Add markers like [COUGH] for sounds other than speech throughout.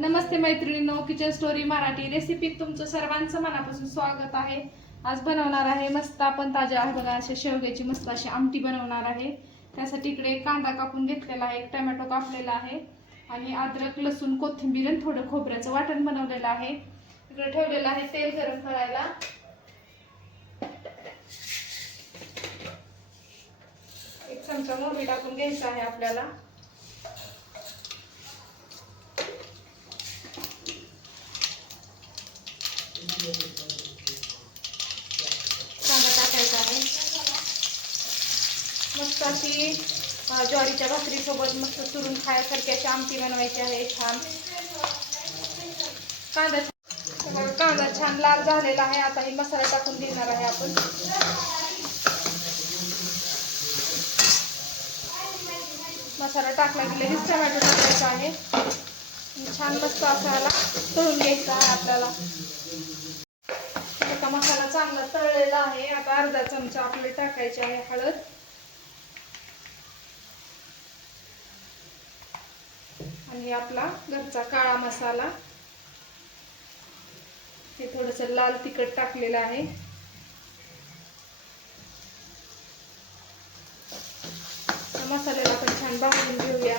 नमस्ते मैत्रिणींनो kitchen story Marathi रेसिपीत तुमचं सर्वांचं मनापासून स्वागत आहे. आज बनवणार आहे मस्त आपण ताज्या आहे बघा अशा शेवग्याची मस्त अशी आमटी बनवणार आहे. त्यासाठी इकडे कांदा कापून घेतलेला आहे एक टमॅटो कापलेला आहे आणि अद्रक लसूण कोथिंबीर आणि थोडं खोबऱ्याचं वाटण बनवलेलं आहे. इकडे ठेवलेलं आहे तेल गरम करायला. एक चमचा मोहरी टाकून घ्यायचा आहे आपल्याला. कांदा टाकायचा आहे मस्त अशी मस्त आमटी बनवायची आहे छान। कांदा कांदा छान, लाल आता ही मसाला टाकून देणार आहे आपण. मसाला टाकला लगेच टमॅटो टाकायचा आहे. छान मस्त असा तळून घ्यायचा आहे आपल्याला. चांगला आहे. आता अर्धा चमचा आपले टाकायचे आहे हळद. आणि आपला घरचा काळा मसाला. हे थोडस लाल तिखट टाकलेलं आहे. मसाल्याला आपण छान भाजून घेऊया.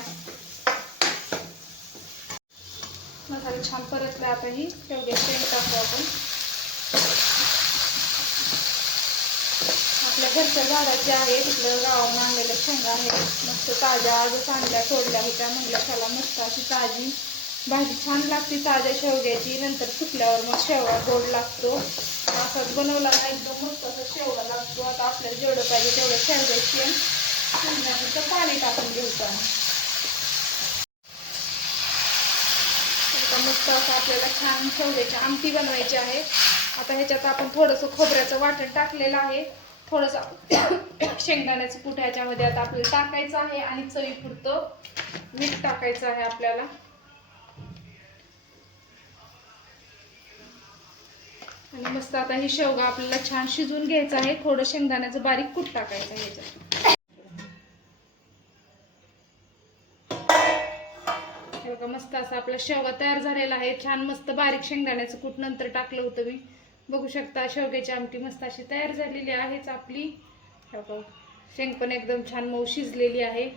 मसाला छान परतला आता ही. शेवगे शेंग टाकू आपण. घरच्या झाडाचे आहे तिथलं गावाहून आणलेल्या शेंगा आहेत मस्त ताज्या आजच आणल्या तोडल्या होत्या. म्हणल्या त्याला मस्त अशी ताजी भाजी छान लागते ताज्या शेवग्याची. नंतर सुकल्यावर मग शेवगा गोड लागतो. असाच बनवला ना एकदम मस्त असा शेवगा लागतो. आता आपल्याला जेवढं पाहिजे तेवढं शेवग्याची आणि पाणी टाकून घ्यायचं आता मस्त असं आपल्याला छान शेवग्याची आमटी बनवायची आहे. आता ह्याच्यात आपण थोडंसं खोबऱ्याचं वाटण टाकलेलं आहे. थोडंसं [COUGHS] शेंगदाण्याचं कूट ह्याच्यामध्ये आता आपल्याला टाकायचं आहे आणि चवीपुरतं मीठ टाकायचं आहे आपल्याला. आणि मस्त आता ही शेवगा आपल्याला छान शिजवून घ्यायचं आहे. थोडं शेंगदाण्याचं बारीक कूट टाकायचं आहे ह्याच्यात. हे बघा मस्त असा आपला शेवगा तयार झालेला आहे. छान मस्त बारीक शेंगदाण्याचं कूट नंतर टाकलं होतं मी. बघू शकता शेवग्याची आमटी मस्त अशी तयार झालेली आहेच आपली. शेंग पण एकदम छान मऊ शिजलेली आहे.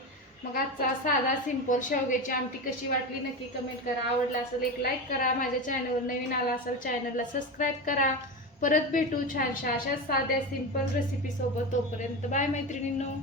मग आजचा साधा सिंपल शेवग्याची आमटी कशी वाटली नक्की कमेंट करा. आवडला असेल एक लाईक करा. माझ्या चॅनलवर नवीन आला असेल चॅनलला सबस्क्राईब करा. परत भेटू छानशा अशा साध्या सिंपल रेसिपीसोबत तोपर्यंत बाय मैत्रिणींनो.